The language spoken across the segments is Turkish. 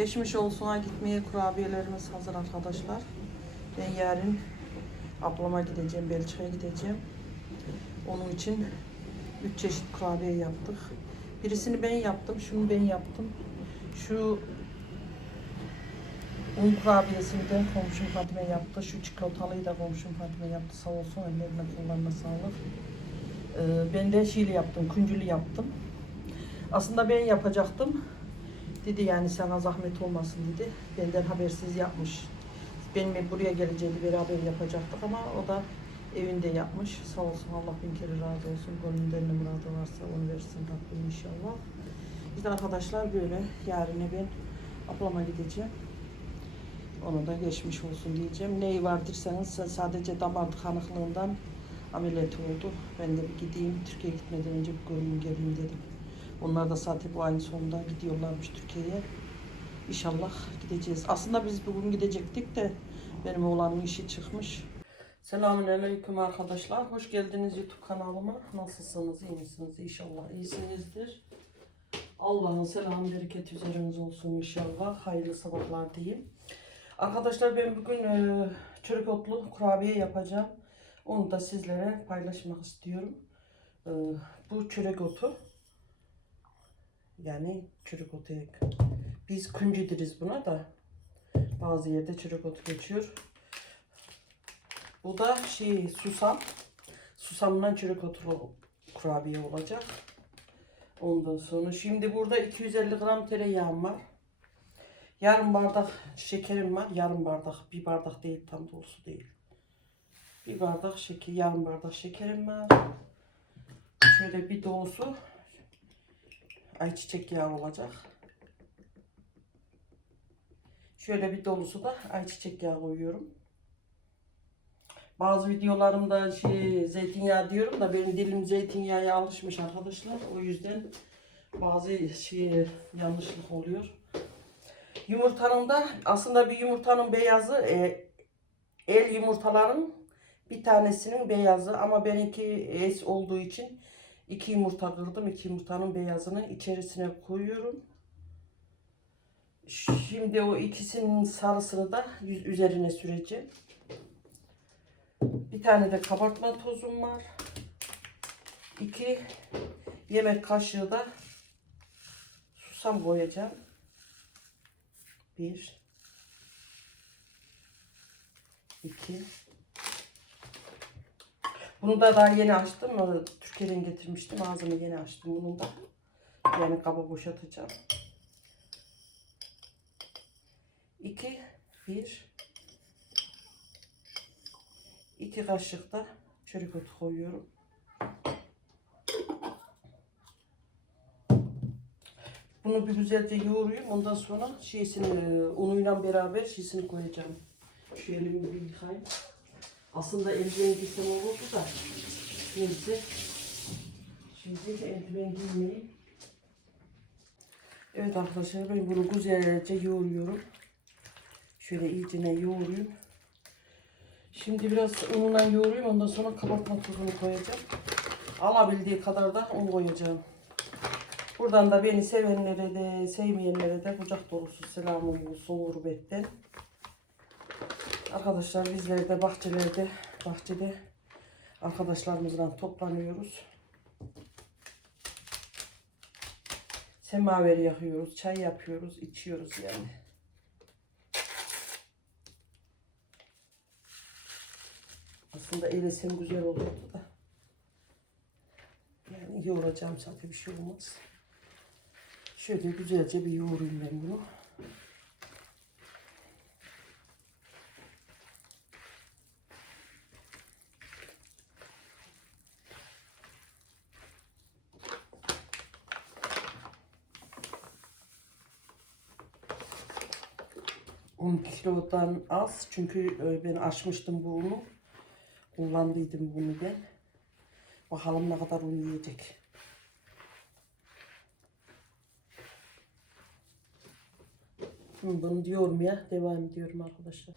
Geçmiş olsuna gitmeye kurabiyelerimiz hazır arkadaşlar. Ben yarın ablama gideceğim, Belçika'ya gideceğim. Onun için üç çeşit kurabiye yaptık. Birisini ben yaptım, şunu ben yaptım. Şu un kurabiyesini de komşum Fatime yaptı. Şu çikolatalıyı da komşum Fatime yaptı. Sağ olsun ellerine kollarına sağlık. Ee, ben de şiili yaptım, küncülü yaptım. Aslında ben yapacaktım. Dedi yani sana zahmet olmasın dedi. Benden habersiz yapmış. Benim buraya geleceğini beraber yapacaktık ama o da evinde yapmış. Sağ olsun Allah bin kere razı olsun. Gönlünden ne muradı varsa onu versin Rabbim inşallah. İşte arkadaşlar böyle. Yarın ben ablama gideceğim. Ona da geçmiş olsun diyeceğim. Neyi var sadece damar tıkanıklığından ameliyat oldu. Ben de bir gideyim. Türkiye'ye gitmeden önce bir göreyim geleyim dedim. Onlar da zaten bu ayın sonunda gidiyorlarmış Türkiye'ye. İnşallah gideceğiz. Aslında biz bugün gidecektik de benim oğlanın işi çıkmış. Selamünaleyküm arkadaşlar. Hoş geldiniz YouTube kanalıma. Nasılsınız? iyi misiniz? İnşallah iyisinizdir. Allah'ın selamı bereket üzeriniz olsun inşallah. Hayırlı sabahlar diyeyim. Arkadaşlar ben bugün e, çörek otlu kurabiye yapacağım. Onu da sizlere paylaşmak istiyorum. E, bu çörek otu yani çörek otu. Biz küncü deriz buna da. Bazı yerde çörek otu geçiyor. Bu da şey susam. Susamdan çörek otu kurabiye olacak. Ondan sonra şimdi burada 250 gram tereyağım var. Yarım bardak şekerim var. Yarım bardak. Bir bardak değil tam dolusu değil. Bir bardak şeker, yarım bardak şekerim var. Şöyle bir dolusu ayçiçek yağı olacak. Şöyle bir dolusu da ayçiçek yağı koyuyorum. Bazı videolarımda şey zeytinyağı diyorum da benim dilim zeytinyağı alışmış arkadaşlar. O yüzden bazı şey yanlışlık oluyor. Yumurtanın da aslında bir yumurtanın beyazı e, el yumurtaların bir tanesinin beyazı ama benimki es olduğu için iki yumurta kırdım. iki yumurtanın beyazını içerisine koyuyorum. Şimdi o ikisinin sarısını da üzerine süreceğim. Bir tane de kabartma tozum var. İki yemek kaşığı da susam koyacağım. Bir. iki. Bunu da daha yeni açtım. Türkiye'den getirmiştim. Ağzını yeni açtım bunun da. Yani kaba boşaltacağım. İki. Bir. İki kaşık da çörek otu koyuyorum. Bunu bir güzelce yoğurayım. Ondan sonra şeysini e, unuyla beraber şeysini koyacağım. Şu elimi bir yıkayayım. Aslında eldiven giysem olurdu da. Neyse. Şimdi eldiven giymeyeyim. Evet arkadaşlar ben bunu güzelce yoğuruyorum. Şöyle iyicene yoğurayım. Şimdi biraz ununla yoğurayım. Ondan sonra kabartma tozunu koyacağım. Alabildiği kadar da un koyacağım. Buradan da beni sevenlere de sevmeyenlere de kucak dolusu selamım olsun gurbetten. Arkadaşlar bizler de bahçelerde, bahçede arkadaşlarımızla toplanıyoruz. Semaver yakıyoruz, çay yapıyoruz, içiyoruz yani. Aslında eylesem güzel olurdu da. Yani yoğuracağım zaten bir şey olmaz. Şöyle güzelce bir yoğurayım ben bunu. On kilodan az çünkü e, ben açmıştım bu unu. Kullandıydım bunu ben. Bakalım ne kadar un yiyecek. Bunu diyorum ya. Devam ediyorum arkadaşlar.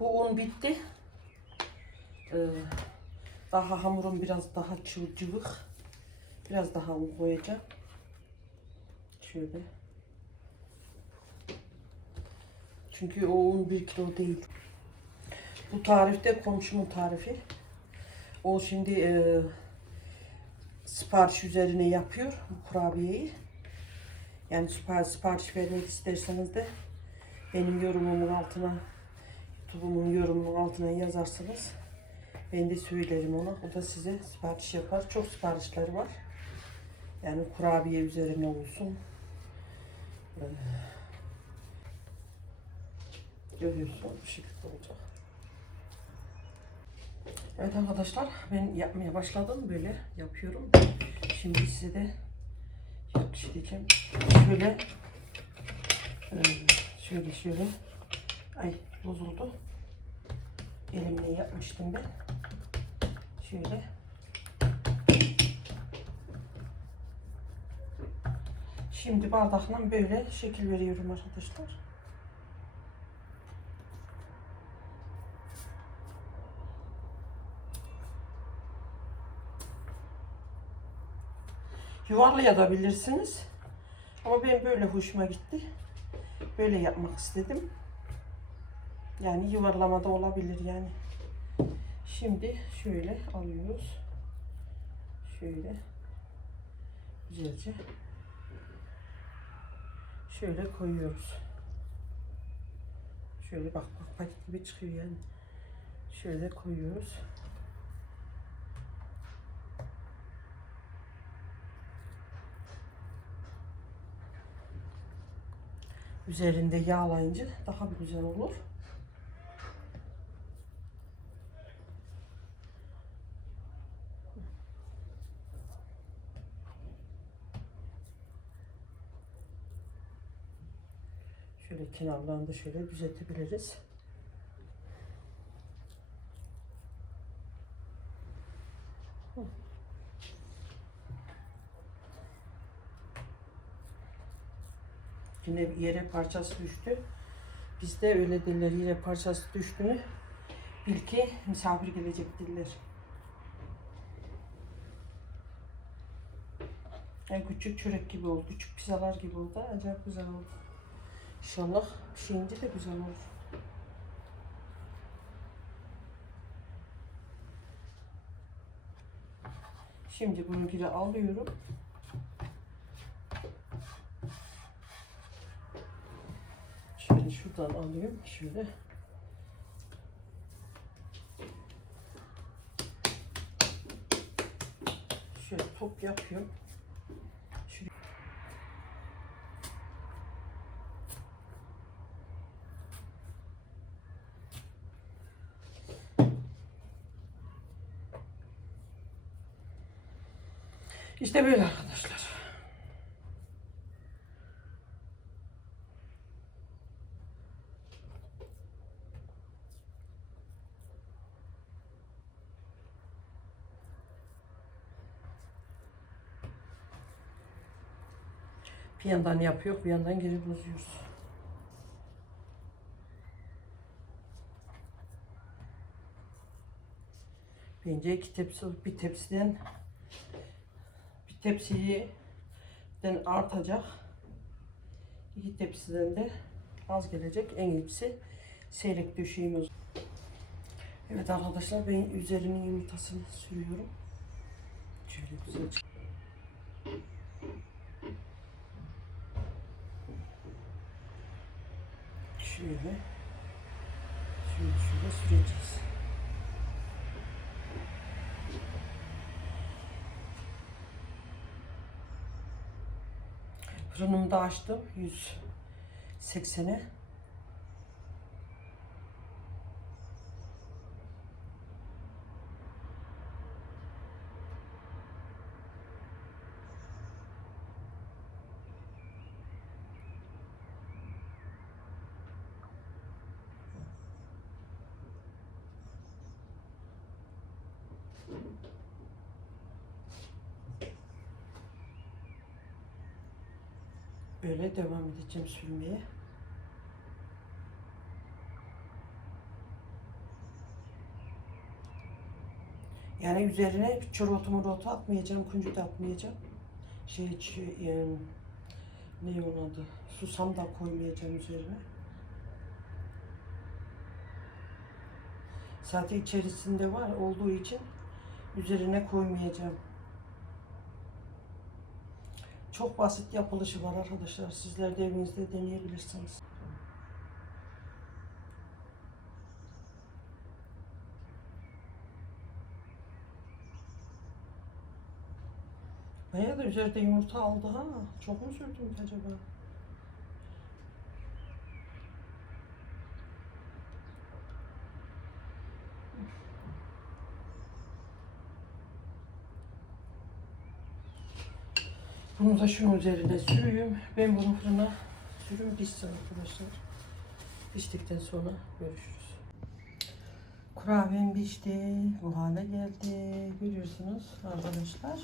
Bu un bitti. Ee, daha hamurum biraz daha cıvık. Biraz daha un koyacağım. Şöyle. Çünkü o un 1 kilo değil. Bu tarifte komşumun tarifi. O şimdi e, sipariş üzerine yapıyor bu kurabiyeyi. Yani sipariş, sipariş vermek isterseniz de benim yorumumun altına, YouTube'umun yorumunun altına yazarsınız. Ben de söylerim ona. O da size sipariş yapar. Çok siparişleri var. Yani kurabiye üzerine olsun. Ee, görüyorsunuz bu şekilde olacak. Evet arkadaşlar ben yapmaya başladım. Böyle yapıyorum. Şimdi size de yakıştıracağım. Şöyle e, şöyle şöyle ay bozuldu. Elimle yapmıştım ben. Şöyle Şimdi bardakla böyle şekil veriyorum arkadaşlar. Yuvarlayabilirsiniz. Ama ben böyle hoşuma gitti. Böyle yapmak istedim. Yani yuvarlama da olabilir yani. Şimdi şöyle alıyoruz. Şöyle güzelce şöyle koyuyoruz. Şöyle bak bak paket gibi çıkıyor yani. Şöyle koyuyoruz. Üzerinde yağlayınca daha güzel olur. Şöyle kenarlarını da şöyle düzeltebiliriz. Bir yere parçası düştü. Bizde öyle derler yere parçası düştüğünü bil ki misafir gelecek derler. Yani küçük çörek gibi oldu, küçük pizzalar gibi oldu. Acayip güzel oldu. İnşallah pişince de güzel olur. Şimdi bunu geri alıyorum. Şöyle şuradan alıyorum. Şöyle. Şöyle top yapıyorum. İşte böyle arkadaşlar. Bir yandan yapıyor, bir yandan geri bozuyoruz. Bence iki tepsi, bir tepsiden bir tepsiden artacak. İki tepsiden de az gelecek. En iyisi seyrek döşeyimiz. Evet arkadaşlar ben üzerine yumurtasını sürüyorum. Şöyle güzel. Şöyle. Şöyle şöyle süreceğiz. Fırınımı da açtım. 180'e. Böyle devam edeceğim sürmeye. Yani üzerine çorultu murultu atmayacağım, kuncu da atmayacağım. Şey, yani, e, ne onun adı? Susam da koymayacağım üzerine. Zaten içerisinde var olduğu için üzerine koymayacağım. Çok basit yapılışı var arkadaşlar. Sizler de evinizde deneyebilirsiniz. Bayağı da üzerinde yumurta aldı ha. Çok mu sürdüm acaba? Bunu da şunun üzerine sürüyorum. Ben bunu fırına sürüyorum pişsin arkadaşlar. Piştikten sonra görüşürüz. Kurabiyem pişti. Bu hale geldi. Görüyorsunuz arkadaşlar.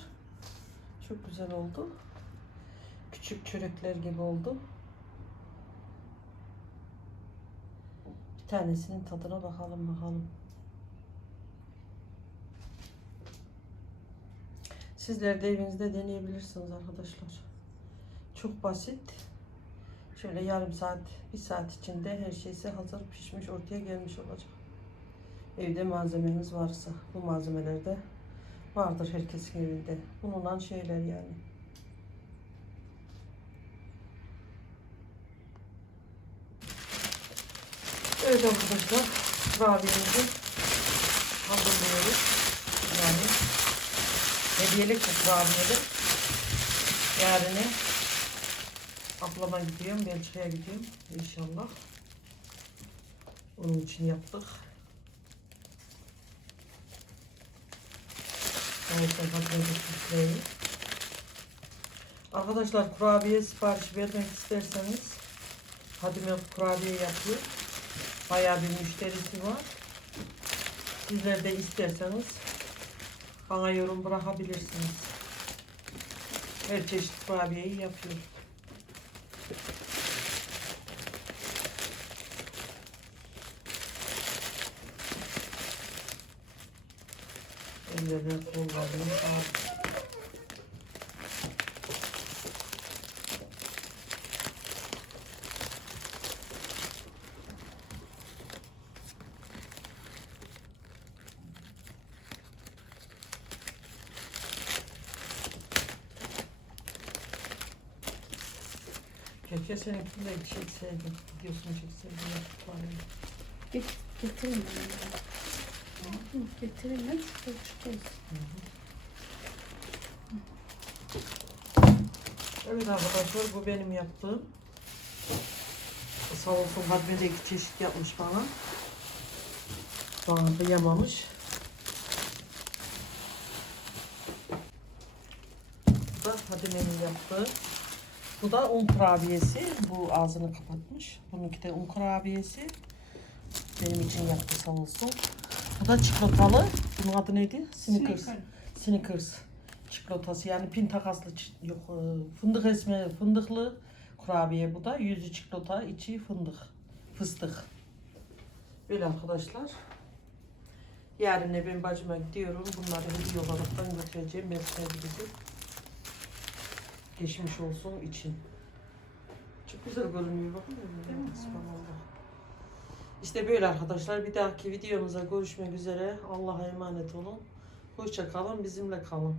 Çok güzel oldu. Küçük çörekler gibi oldu. Bir tanesinin tadına bakalım bakalım. Sizler de evinizde deneyebilirsiniz arkadaşlar. Çok basit. Şöyle yarım saat, bir saat içinde her şeysi hazır pişmiş ortaya gelmiş olacak. Evde malzemeniz varsa bu malzemeler de vardır herkesin evinde. Bulunan şeyler yani. Evet arkadaşlar kurabiyemizi hazırlıyoruz. Hediyelik bir kurabiyeli. Yarını ablama gidiyorum, Belçika'ya gidiyorum inşallah. Onun için yaptık. Arkadaşlar, kurabiye sipariş vermek isterseniz Fadime kurabiye yapıyor. Bayağı bir müşterisi var. Sizler de isterseniz bana yorum bırakabilirsiniz. Her çeşit kurabiyeyi yapıyor. Ellerine kollarına sağlık. Keşke seninkini de çekseydim. Videosunu çekseydim. Get, getirin bana. Hı, Getirin lan şurada çıkıyoruz. Evet arkadaşlar bu benim yaptığım. Sağ olsun Hadme de iki çeşit yapmış bana. Bana kıyamamış. Bu da Hadime'nin yaptığı. Bu da un kurabiyesi. Bu ağzını kapatmış. Bununki de un kurabiyesi. Benim için yaptı sağ olsun. Bu da çikolatalı. Bunun adı neydi? Snickers. Snickers. Snickers çikolatası yani pintakaslı yok e, fındık esme fındıklı kurabiye bu da yüzü çikolata içi fındık fıstık böyle arkadaşlar yarın ben bacıma gidiyorum bunları hediye olaraktan götüreceğim Mersin'e gideceğim geçmiş olsun için. Çok güzel görünüyor bakın Değil mi? Subhanallah. İşte böyle arkadaşlar bir dahaki videomuza görüşmek üzere. Allah'a emanet olun. Hoşça kalın bizimle kalın